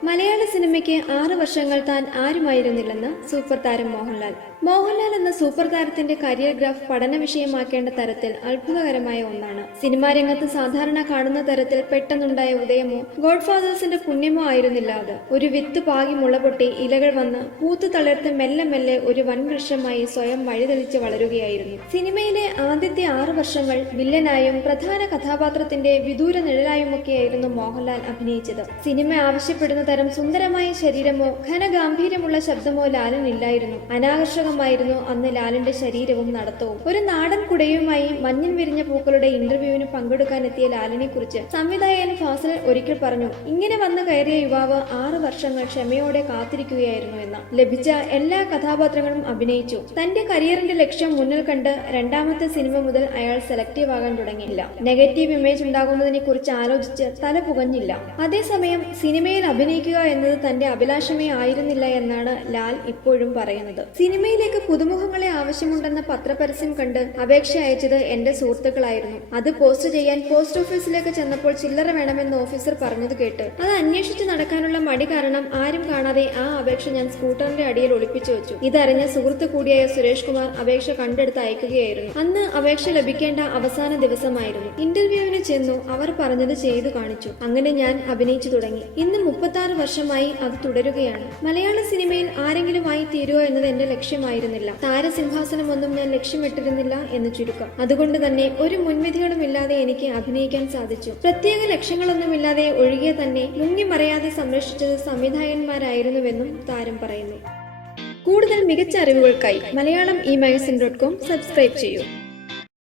മലയാള സിനിമയ്ക്ക് 6 വർഷങ്ങൾ താൻ ആരുമായിരുന്നില്ലെന്ന് സൂപ്പർ താരം മോഹൻലാൽ. മോഹൻലാൽ എന്ന സൂപ്പർ താരത്തിന്റെ കരിയർ ഗ്രാഫ് പഠന വിഷയമാക്കേണ്ട തരത്തിൽ അത്ഭുതകരമായ ഒന്നാണ്. സിനിമാ രംഗത്ത് സാധാരണ കാണുന്ന തരത്തിൽ പെട്ടെന്നുണ്ടായ ഉദയമോ ഗോഡ് ഫാദേഴ്സിന്റെ പുണ്യമോ ആയിരുന്നില്ല അത്. ഒരു വിത്ത് പാകി മുളപൊട്ടി ഇലകൾ വന്ന് പൂത്തു തളിർത്ത് മെല്ലെ മെല്ലെ ഒരു വൻവൃക്ഷമായി സ്വയം വഴിതെളിച്ച് വളരുകയായിരുന്നു. സിനിമയിലെ ആദ്യത്തെ 6 വർഷങ്ങൾ വില്ലനായും പ്രധാന കഥാപാത്രത്തിന്റെ വിദൂര നിഴലായുമൊക്കെയായിരുന്നു മോഹൻലാൽ അഭിനയിച്ചത്. സിനിമ ആവശ്യപ്പെടുന്ന തരം സുന്ദരമായ ശരീരമോ ഘനഗാംഭീര്യമുള്ള ശബ്ദമോ ലാലിനില്ലായിരുന്നു. അനാകർഷകമായിരുന്നു അന്ന് ലാലിന്റെ ശരീരവും നടത്തവും. ഒരു നാടൻ കുടയുമായി മഞ്ഞിൽ വിരിഞ്ഞ പൂക്കളുടെ ഇന്റർവ്യൂവിന് പങ്കെടുക്കാനെത്തിയ ലാലിനെ കുറിച്ച് സംവിധായകൻ ഫാസിൽ ഒരിക്കൽ പറഞ്ഞു, ഇങ്ങനെ വന്നു കയറിയ യുവാവ് 6 വർഷങ്ങൾ ക്ഷമയോടെ കാത്തിരിക്കുകയായിരുന്നു എന്ന്. ലഭിച്ച എല്ലാ കഥാപാത്രങ്ങളും അഭിനയിച്ചു. തന്റെ കരിയറിന്റെ ലക്ഷ്യം മുന്നിൽ കണ്ട് രണ്ടാമത്തെ സിനിമ മുതൽ അയാൾ സെലക്റ്റീവ് ആകാൻ തുടങ്ങിയില്ല. നെഗറ്റീവ് ഇമേജ് ഉണ്ടാകുന്നതിനെ കുറിച്ച് ആലോചിച്ച് തല പുകഞ്ഞില്ല. അതേസമയം സിനിമയിൽ അഭിനയിക്കുക എന്നത് തന്റെ അഭിലാഷമേ ആയിരുന്നില്ല എന്നാണ് ലാൽ ഇപ്പോഴും പറയുന്നത്. സിനിമയിലേക്ക് പുതുമുഖങ്ങളെ ആവശ്യമുണ്ടെന്ന പത്രപരസ്യം കണ്ട് അപേക്ഷ അയച്ചത് എന്റെ സുഹൃത്തുക്കളായിരുന്നു. അത് പോസ്റ്റ് ചെയ്യാൻ പോസ്റ്റ് ഓഫീസിലേക്ക് ചെന്നപ്പോൾ ചില്ലറ വേണമെന്ന് ഓഫീസർ പറഞ്ഞത് കേട്ട് അത് അന്വേഷിച്ച് നടക്കാനുള്ള മടി കാരണം ആരും കാണാതെ ആ അപേക്ഷ ഞാൻ സ്കൂട്ടറിന്റെ അടിയിൽ ഒളിപ്പിച്ചു വെച്ചു. ഇതറിഞ്ഞ സുഹൃത്ത് കൂടിയായ സുരേഷ് കുമാർ അപേക്ഷ കണ്ടെടുത്ത് അയക്കുകയായിരുന്നു. അന്ന് അപേക്ഷ ലഭിക്കേണ്ട അവസാന ദിവസമായിരുന്നു. ഇന്റർവ്യൂവിന് ചെന്നു. അവർ പറഞ്ഞത് ചെയ്തു കാണിച്ചു. അങ്ങനെ ഞാൻ അഭിനയിച്ചു തുടങ്ങി. ഇന്ന് 36 വർഷമായി അത് തുടരുകയാണ്. മലയാള സിനിമയിൽ ആരെങ്കിലുമായി തീരുക എന്നത് എന്റെ ലക്ഷ്യമായിരുന്നില്ല. താരസിംഹാസനമൊന്നും ഞാൻ ലക്ഷ്യമിട്ടിരുന്നില്ല എന്ന് ചുരുക്കം. അതുകൊണ്ട് തന്നെ ഒരു മുൻവിധികളുമില്ലാതെ എനിക്ക് അഭിനയിക്കാൻ സാധിച്ചു. പ്രത്യേക ലക്ഷ്യങ്ങളൊന്നുമില്ലാതെ ഒഴികെ തന്നെ മുങ്ങിമറയാതെ സംരക്ഷിച്ചത് സംവിധായകന്മാരായിരുന്നുവെന്നും താരം പറയുന്നു. കൂടുതൽ മികച്ച അറിവുകൾക്കായി മലയാളം e-magazine.com സബ്സ്ക്രൈബ് ചെയ്യൂ.